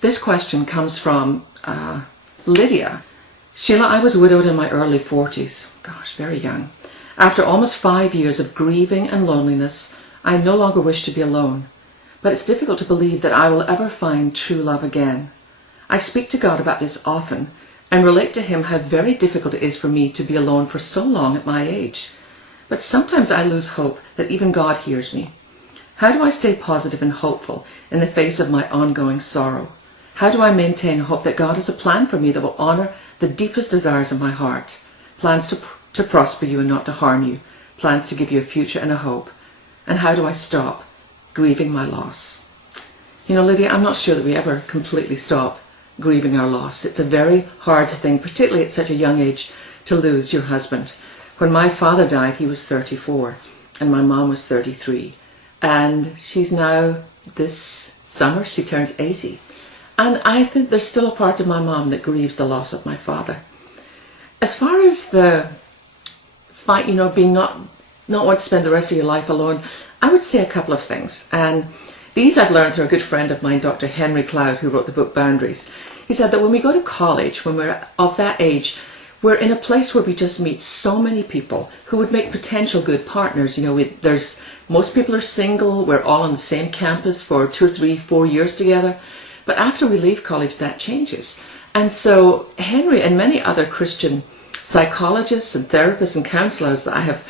This question comes from Lydia. Sheila, I was widowed in my early 40s. Gosh, very young. After almost 5 years of grieving and loneliness, I no longer wish to be alone. But it's difficult to believe that I will ever find true love again. I speak to God about this often and relate to Him how very difficult it is for me to be alone for so long at my age. But sometimes I lose hope that even God hears me. How do I stay positive and hopeful in the face of my ongoing sorrow? How do I maintain hope that God has a plan for me that will honor the deepest desires of my heart? Plans to prosper you and not to harm you. Plans to give you a future and a hope. And how do I stop grieving my loss? You know, Lydia, I'm not sure that we ever completely stop grieving our loss. It's a very hard thing, particularly at such a young age, to lose your husband. When my father died, he was 34 and my mom was 33. And she's now, this summer, she turns 80. And I think there's still a part of my mom that grieves the loss of my father. As far as the fight, you know, being not want to spend the rest of your life alone, I would say a couple of things. And these I've learned through a good friend of mine, Dr. Henry Cloud, who wrote the book Boundaries. He said that when we go to college, when we're of that age, we're in a place where we just meet so many people who would make potential good partners. You know, most people are single. We're all on the same campus for 2 or 3, 4 years together. But after we leave college, that changes. And so Henry and many other Christian psychologists and therapists and counselors that I have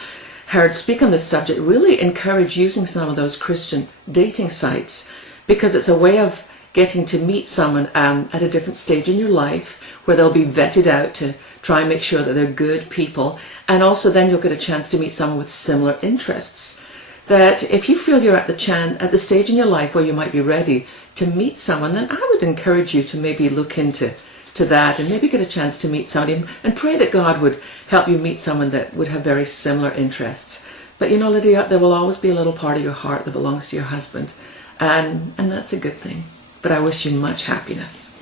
heard speak on this subject really encourage using some of those Christian dating sites, because it's a way of getting to meet someone at a different stage in your life, where they'll be vetted out to try and make sure that they're good people. And also then you'll get a chance to meet someone with similar interests. That if you feel you're at the stage in your life where you might be ready to meet someone, then I would encourage you to maybe look into that and maybe get a chance to meet somebody, and pray that God would help you meet someone that would have very similar interests. But you know, Lydia, there will always be a little part of your heart that belongs to your husband, and that's a good thing. But I wish you much happiness.